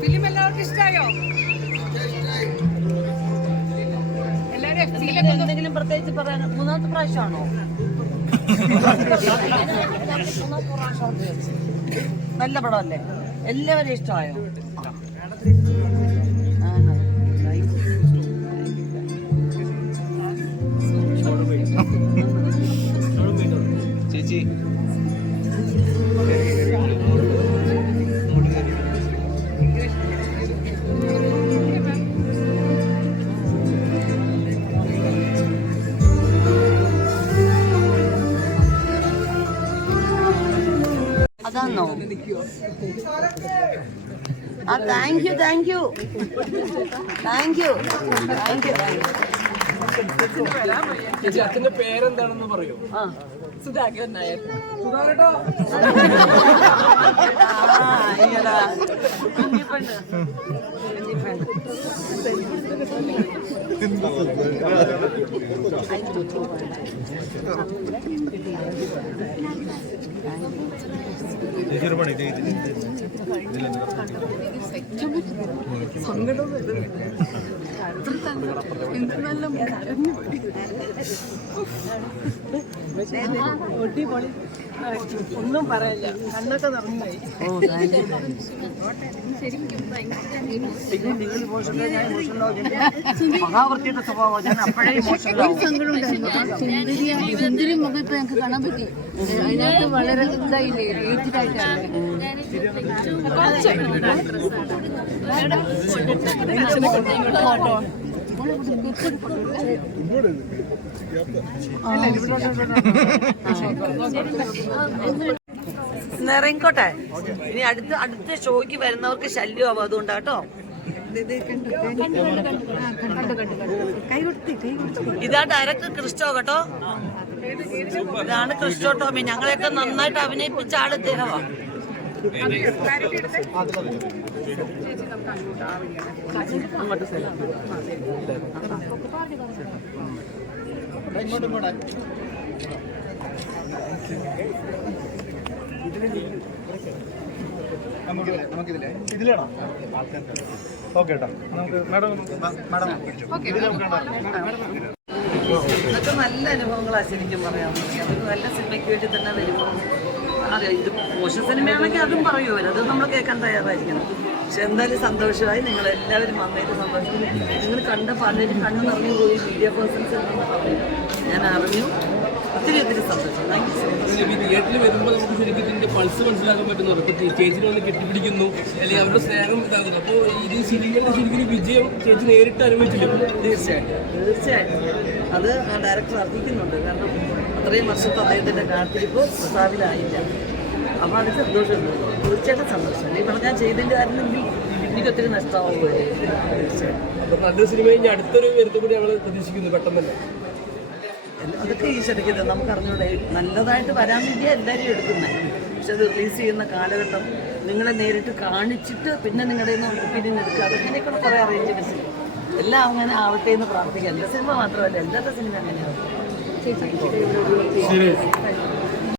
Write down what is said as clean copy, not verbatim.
Film എല്ലാവർക്കും ഇഷ്ടമായോ? എന്തെങ്കിലും പ്രത്യേകിച്ച് പറയാൻ? മൂന്നാമത്തെ പ്രാവശ്യമാണോ? നല്ല പടമല്ലേ? എല്ലാവരും ഇഷ്ടമായോ? ചേച്ചി അതാണോ? ആ thank you thank you thank you thank you. ചേച്ചി അച്ഛന്റെ പേരെന്താണെന്ന് പറയൂ? സുധാകരൻ നായർ. ഒന്നും പറയല്ല, കണ്ണൊക്കെ നിറഞ്ഞായി. മഹാവൃത്തിയുടെ സ്വഭാവം ഞാൻ അപ്പോഴേ സുന്ദരി മുഖം ഇപ്പൊ ഞങ്ങൾക്ക് കാണാൻ പറ്റി. അതിനകത്ത് വളരെ ഇതായില്ലേ, ഏജിലായിട്ടാണ്. ഇറങ്ങിക്കോട്ടെ. ഇനി അടുത്ത ഷോയ്ക്ക് വരുന്നവർക്ക് ശല്യമാവും, അതുകൊണ്ടാട്ടോ. ഇതാ ഡയറക്ടർ ക്രിസ്റ്റോ കേട്ടോ. ഇതാണ് ക്രിസ്റ്റോ ടോമി. ഞങ്ങളെയൊക്കെ നന്നായിട്ട് അഭിനയിപ്പിച്ച ആള് ഇദ്ദേഹമാണ്. ഇതിലാണോ? ഓക്കെ കേട്ടോ, നമുക്ക് മാഡം ഇതൊക്കെ നല്ല അനുഭവങ്ങളാണ് ശരിക്കും പറയാൻ. അതൊക്കെ നല്ല സിനിമയ്ക്ക് വേണ്ടി തന്നെ വരുമ്പോൾ അതെ, ഇത് മോശം സിനിമയാണെങ്കിൽ അതും പറയുമല്ലോ, അത് നമ്മൾ കേൾക്കാൻ തയ്യാറായിരിക്കണം. പക്ഷെ എന്തായാലും സന്തോഷമായി, നിങ്ങൾ എല്ലാവരും വന്നതിന് സന്തോഷം. നിങ്ങൾ കണ്ട പലരും കണ്ണു നിറഞ്ഞു പോയി, മീഡിയ പേഴ്സൺസ് ഞാൻ അറിഞ്ഞു. ഒത്തിരി സന്തോഷം. Thank you so much. തിയേറ്ററിൽ വരുമ്പോൾ നമുക്ക് ശരിക്കും ഇതിന്റെ പൾസ് മനസ്സിലാക്കാൻ പറ്റുന്നു. ചേച്ചിനെ വന്ന് കെട്ടിപ്പിടിക്കുന്നു, അല്ലെങ്കിൽ അവരുടെ സ്നേഹം ഇതാകുന്നു. അപ്പോൾ ഇത് ശരിക്കും വിജയം ചേച്ചി നേരിട്ട് അനുഭവിച്ചില്ല? തീർച്ചയായിട്ടും അത് ആ ഡയറക്ടർ അർഹിക്കുന്നുണ്ട്. കാരണം അത്രയും വർഷത്തെ അദ്ദേഹത്തിൻ്റെ കാത്തിരിപ്പ് പ്രസാദിലായില്ല. അപ്പോൾ അത് സന്തോഷമുണ്ട്, തീർച്ചയായിട്ടും സന്തോഷം. ഈ പറഞ്ഞാൽ ചെയ്തതിൻ്റെ ആയിരുന്നെങ്കിൽ എനിക്കൊത്തിരി നഷ്ടമാവുകയാണ്. തീർച്ചയായിട്ടും അപ്പോൾ നല്ലൊരു സിനിമ കഴിഞ്ഞ് അടുത്തൊരു വരുത്തം കൂടി ഞങ്ങൾ പ്രതീക്ഷിക്കുന്നു പെട്ടെന്ന് തന്നെ. അതൊക്കെ ഈ ശരിക്കും നമുക്ക് അറിഞ്ഞൂടെ, നല്ലതായിട്ട് വരാൻ വേണ്ടിയാണ് എല്ലാവരും എടുക്കുന്നത്. പക്ഷെ അത് റിലീസ് ചെയ്യുന്ന കാലഘട്ടം നിങ്ങളെ നേരിട്ട് കാണിച്ചിട്ട് പിന്നെ നിങ്ങളുടെ ഒപ്പീനിയൻ എടുക്കുക, അതൊക്കെ കുറേ അറേഞ്ച്മെൻറ്റ്സ് എല്ലാം അങ്ങനെ ആവട്ടെ എന്ന് പ്രാർത്ഥിക്കുക. എല്ലാ സിനിമ മാത്രമല്ല, എല്ലാത്ത സിനിമ അങ്ങനെയാവും.